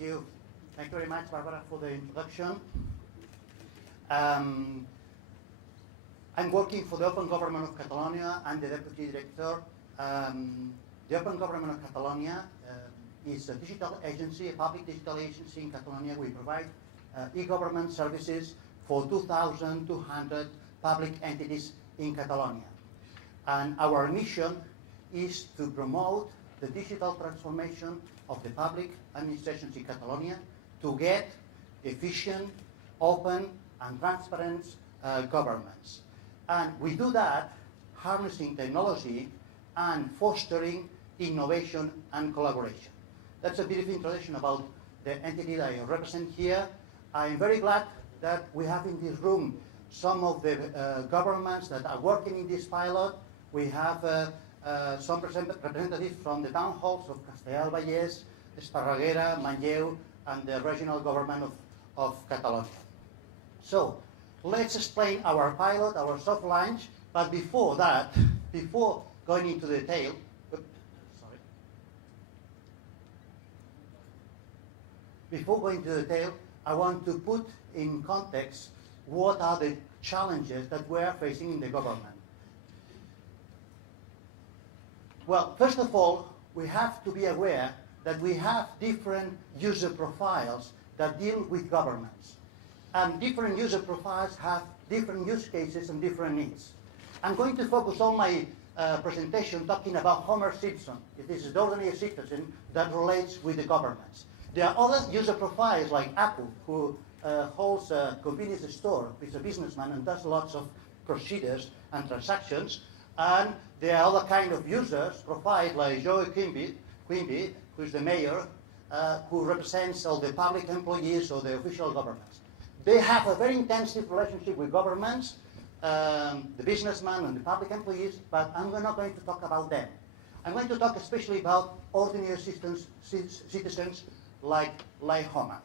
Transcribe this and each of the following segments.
you. Thank you very much, Barbara, for the introduction. I'm working for the Open Government of Catalonia. I'm the Deputy Director. The Open Government of Catalonia is a digital agency, a public digital agency in Catalonia. We provide e-government services for 2,200 public entities in Catalonia. And our mission is to promote the digital transformation of the public administrations in Catalonia to get efficient, open, and transparent governments. And we do that harnessing technology and fostering innovation and collaboration. That's a brief introduction about the entity that I represent here. I'm very glad that we have in this room some of the governments that are working in this pilot. We have some representatives from the town halls of Castellar Vallès, Esparreguera, Manlleu, and the regional government of Catalonia. So let's explain our pilot, our soft launch, but before that, before going into detail, before going into detail, I want to put in context what are the challenges that we are facing in the government. Well, first of all, we have to be aware that we have different user profiles that deal with governments. And different user profiles have different use cases and different needs. I'm going to focus on my presentation talking about Homer Simpson. It is the ordinary citizen that relates with the governments. There are other user profiles like Apple, who holds a convenience store, is a businessman and does lots of procedures and transactions. And there are other kind of users profiles like Joe Quimby, who is the mayor, who represents all the public employees or the official governments. They have a very intensive relationship with governments, the businessmen and the public employees, but I'm not going to talk about them. I'm going to talk especially about ordinary citizens like Homer.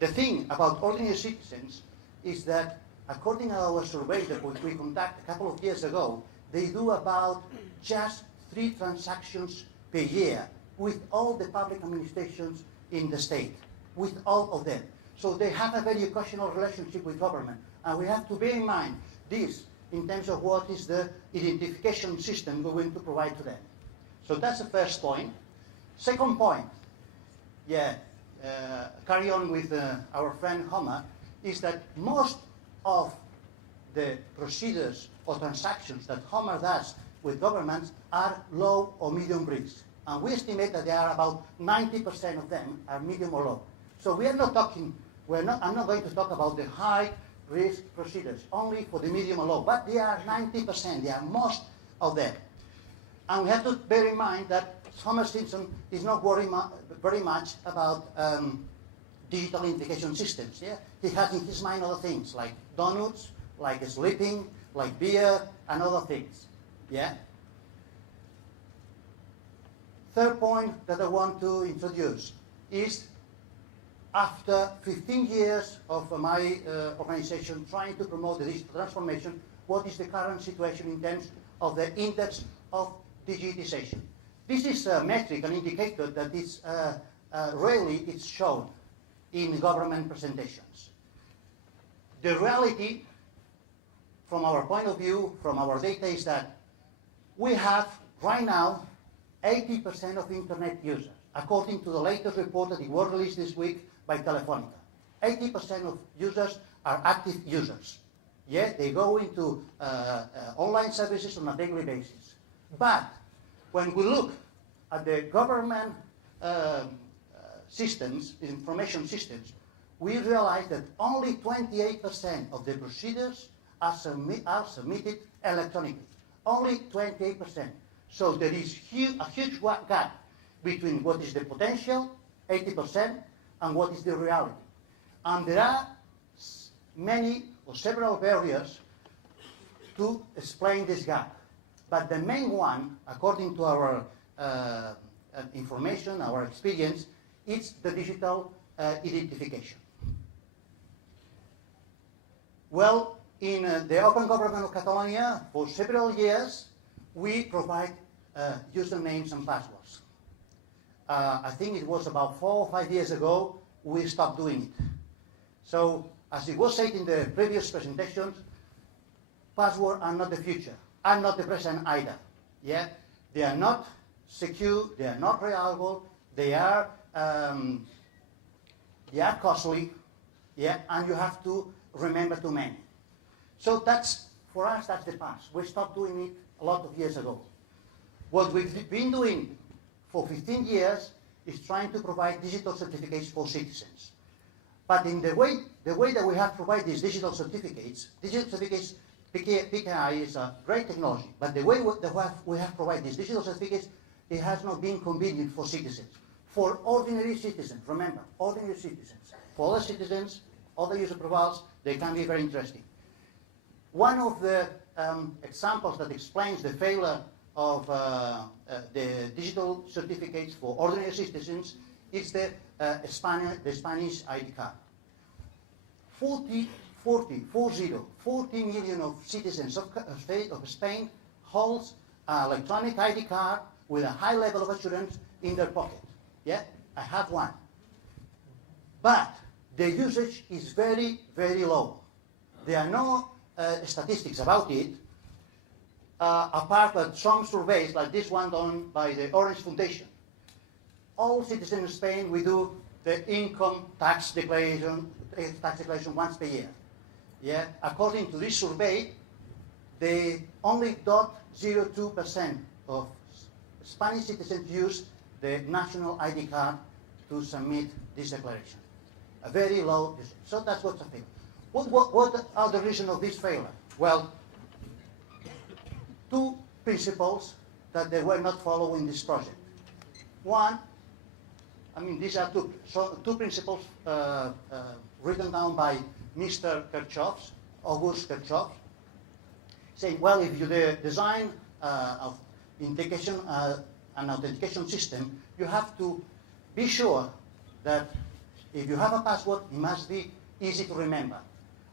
The thing about ordinary citizens is that, according to our survey that we conducted a couple of years ago, they do about just 3 transactions per year with all the public administrations in the state, with all of them. So they have a very occasional relationship with government. And we have to bear in mind this in terms of what is the identification system we're going to provide to them. So that's the first point. Second point, carry on with our friend Homer, is that most of the procedures or transactions that Homer does with governments are low or medium risk. And we estimate that there are about 90% of them are medium or low. So we are not talking, I'm not going to talk about the high risk procedures, only for the medium or low, but they are 90%, they are most of them. And we have to bear in mind that Homer Simpson is not worried very much about digital identification systems. Yeah? He has in his mind other things like donuts, like sleeping, like beer, and other things. Yeah? Third point that I want to introduce is, after 15 years of my organization trying to promote the digital transformation, what is the current situation in terms of the index of digitization? This is a metric, an indicator that is rarely it's shown in government presentations. The reality, from our point of view, from our data, is that we have right now 80% of internet users, according to the latest report that was released this week by Telefonica. 80% of users are active users. Yeah, they go into online services on a daily basis. But when we look at the government systems, information systems, we realize that only 28% of the procedures are submitted electronically. Only 28%. So there is a huge gap between what is the potential, 80%, and what is the reality. And there are many or several barriers to explain this gap. But the main one, according to our information, our experience, is the digital identification. Well, in the Open Government of Catalonia, for several years, we provide usernames and passwords. I think it was about 4 or 5 years ago, we stopped doing it. So, as it was said in the previous presentations, passwords are not the future, and not the present either. Yeah? They are not secure, they are not reliable, they are costly, yeah? And you have to remember too many. So that's, for us, that's the past. We stopped doing it a lot of years ago. What we've been doing for 15 years is trying to provide digital certificates for citizens. But in the way that we have provided these digital certificates, PKI is a great technology, but the way that we have provided these digital certificates, it has not been convenient for citizens. For ordinary citizens, remember, ordinary citizens. For other citizens, other user profiles, they can be very interesting. One of the examples that explains the failure of the digital certificates for ordinary citizens is the Spanish ID card. 40 million of citizens of Spain holds an electronic ID card with a high level of assurance in their pocket. Yeah, I have one. But the usage is very, very low. There are no statistics about it, apart from some surveys like this one done by the Orange Foundation. All citizens in Spain, we do the income tax declaration once per year. Yeah? According to this survey, the only 0.02% of Spanish citizens use the national ID card to submit this declaration. A very low, so that's what's a failure. What are the reasons of this failure? Well, two principles that they were not following this project. One, I mean, these are two principles written down by Mr. Kirchhoff, August Kirchhoff, saying, well, if you design of integration, an authentication system, you have to be sure that if you have a password, it must be easy to remember,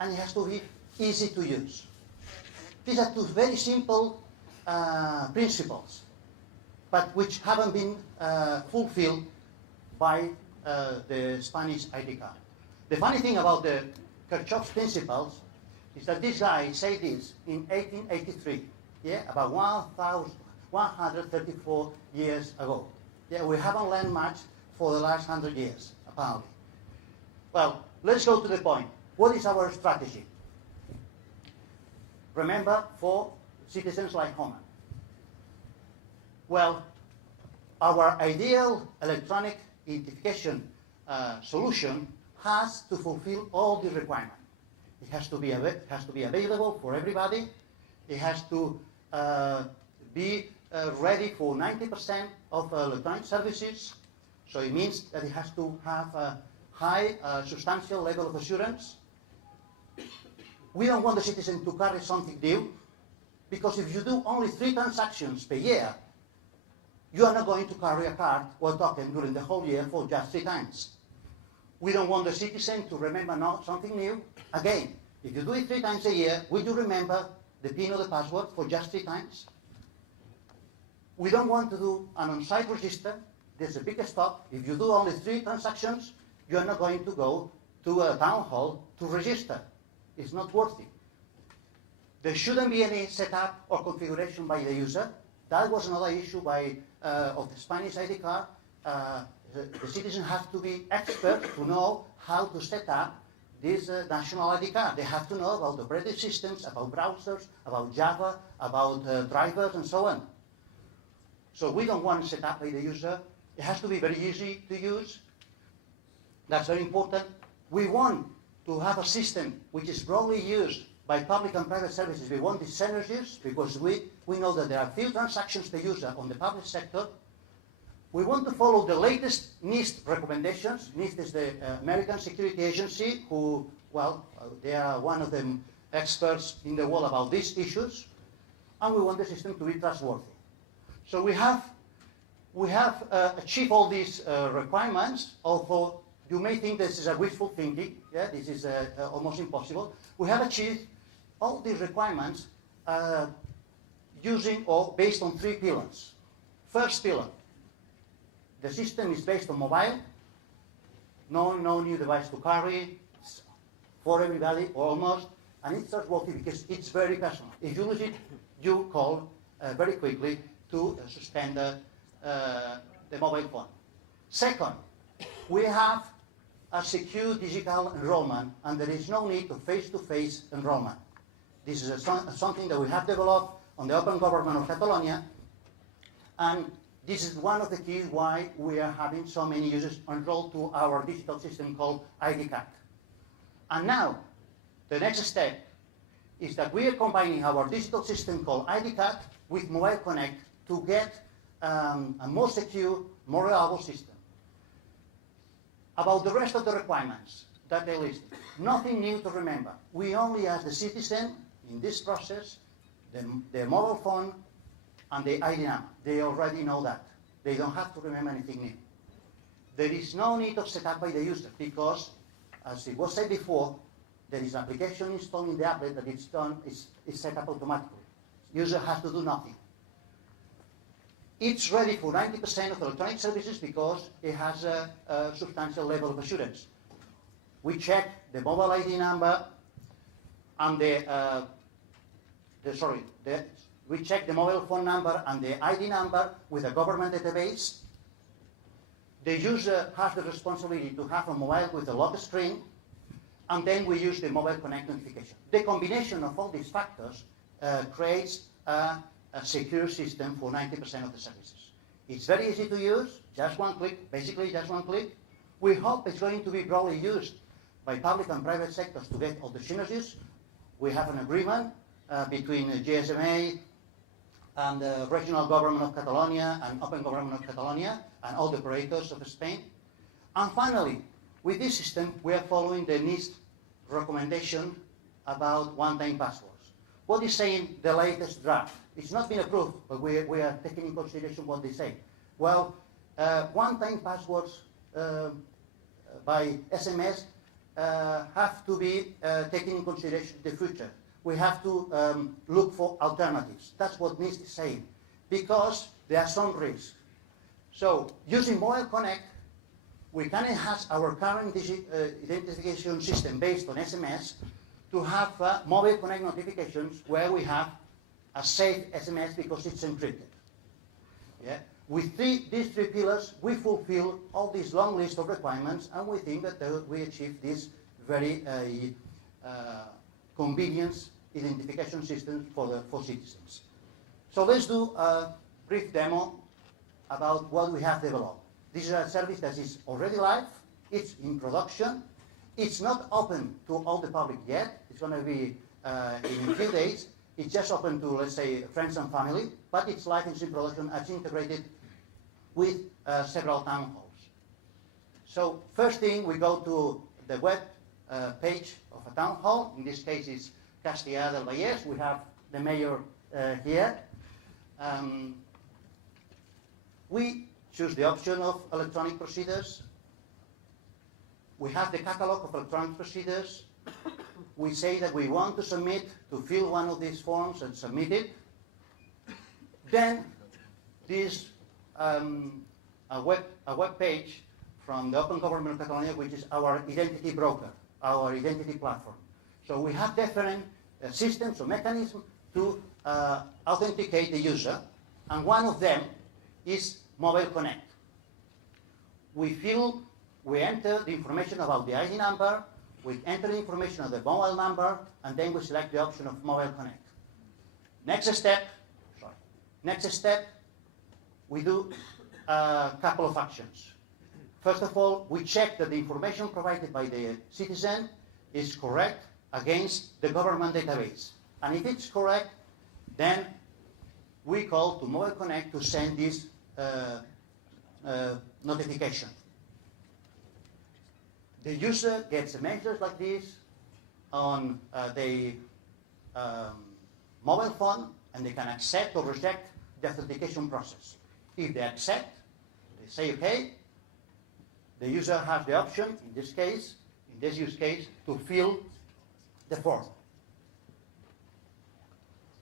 and it has to be easy to use. These are two very simple principles, but which haven't been fulfilled by the Spanish ID card. The funny thing about the Kirchhoff's principles is that this guy said this in 1883, yeah, about 134 years ago. Yeah, we haven't learned much for the last 100 years, apparently. Well, let's go to the point. What is our strategy? Remember, for citizens like Homer. Well, our ideal electronic identification solution has to fulfill all the requirements. It has to be available for everybody. It has to be ready for 90% of electronic services. So it means that it has to have a high, substantial level of assurance. We don't want the citizen to carry something new, because if you do only 3 transactions per year, you are not going to carry a card or a token during the whole year for just 3 times. We don't want the citizen to remember something new. Again, if you do it 3 times a year, will you remember the PIN or the password for just 3 times? We don't want to do an on-site register. There's a big stop. If you do only 3 transactions, you are not going to go to a town hall to register. It's not worth it. There shouldn't be any setup or configuration by the user. That was another issue of the Spanish ID card. The citizens have to be experts to know how to set up this national ID card. They have to know about operating systems, about browsers, about Java, about drivers, and so on. So we don't want to set up by the user. It has to be very easy to use. That's very important. We want to have a system which is broadly used by public and private services. We want these synergies because we know that there are few transactions per user on the public sector. We want to follow the latest NIST recommendations. NIST is the American Security Agency, who, well, they are one of the experts in the world about these issues. And we want the system to be trustworthy. So we have achieved all these requirements, although you may think this is a wishful thinking. Yeah, this is almost impossible. We have achieved all these requirements using or based on 3 pillars. First pillar, the system is based on mobile. no new device to carry, it's for everybody, almost, and it starts working because it's very personal. If you lose it, you call very quickly to suspend the mobile phone. Second, we have a secure digital enrollment, and there is no need to face-to-face enrollment. This is something that we have developed on the Open Government of Catalonia, and this is one of the keys why we are having so many users enrolled to our digital system called ID-CAT. And now, the next step is that we are combining our digital system called ID-CAT with Mobile Connect to get a more secure, more reliable system. About the rest of the requirements that they listed, nothing new to remember. We only ask the citizen in this process the mobile phone and the ID number. They already know that. They don't have to remember anything new. There is no need of setup by the user because, as it was said before, there is an application installed in the applet that it's set up automatically. User has to do nothing. It's ready for 90% of electronic services because it has a substantial level of assurance. We check the mobile ID number and we check the mobile phone number and the ID number with a government database. The user has the responsibility to have a mobile with a lock screen, and then we use the Mobile Connect notification. The combination of all these factors creates a secure system for 90% of the services. It's very easy to use, just one click, basically just one click. We hope it's going to be broadly used by public and private sectors to get all the synergies. We have an agreement between the GSMA and the regional government of Catalonia and Open Government of Catalonia and all the operators of Spain. And finally, with this system, we are following the NIST recommendation about one-time passwords. What is saying the latest draft? It's not been approved, but we are taking in consideration what they say. Well, one-time passwords by SMS have to be taken in consideration in the future. We have to look for alternatives. That's what NIST is saying, because there are some risks. So, using Mobile Connect, we can enhance our current identification system based on SMS to have Mobile Connect notifications where we have a safe SMS because it's encrypted. Yeah? With these three pillars, we fulfill all this long list of requirements, and we think that we achieve this very convenience identification system for citizens. So let's do a brief demo about what we have developed. This is a service that is already live. It's in production. It's not open to all the public yet. It's going to be in a few days. It's just open to, let's say, friends and family, but it's live, it's in production, it's integrated with several town halls. So first thing, we go to the web page of a town hall. In this case, it's Castellar del Vallès. We have the mayor here. We choose the option of electronic procedures. We have the catalog of electronic procedures. We say that we want to submit, to fill one of these forms and submit it. Then this a web page from the Open Government of Catalonia, which is our identity broker, our identity platform. So we have different systems or mechanisms to authenticate the user, and one of them is Mobile Connect. We enter the information about the ID number, we enter the information of the mobile number, and then we select the option of Mobile Connect. Next step, we do a couple of actions. First of all, we check that the information provided by the citizen is correct against the government database. And if it's correct, then we call to Mobile Connect to send this notification. The user gets a message like this on the mobile phone, and they can accept or reject the authentication process. If they accept, they say OK. The user has the option, in this use case, to fill the form.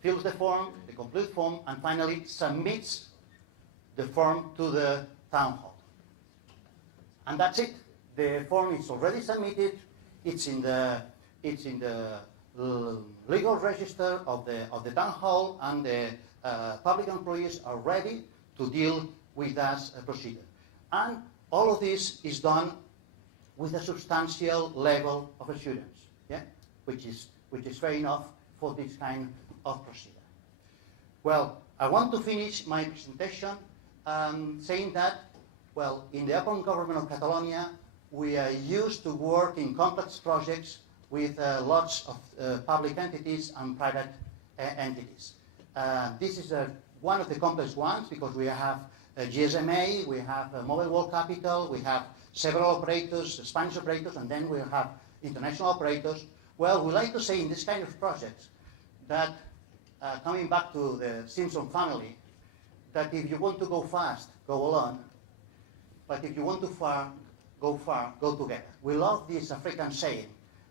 Fills the form, the complete form, and finally submits the form to the town hall. And that's it. The form is already submitted. It's in the legal register of the town hall, and the public employees are ready to deal with that procedure. And all of this is done with a substantial level of assurance, yeah, which is fair enough for this kind of procedure. Well, I want to finish my presentation saying that, well, in the open government of Catalonia, we are used to work in complex projects with lots of public entities and private entities. This is one of the complex ones because we have GSMA, we have Mobile World Capital, we have several operators, Spanish operators, and then we have international operators. Well, we like to say in this kind of projects that, coming back to the Simpson family, that if you want to go fast, go alone, but if you want to go far, go together. We love this African saying,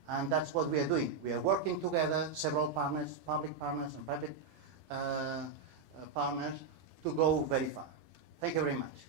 and that's what we are doing. We are working together, several partners, public partners and private partners, to go very far. Thank you very much.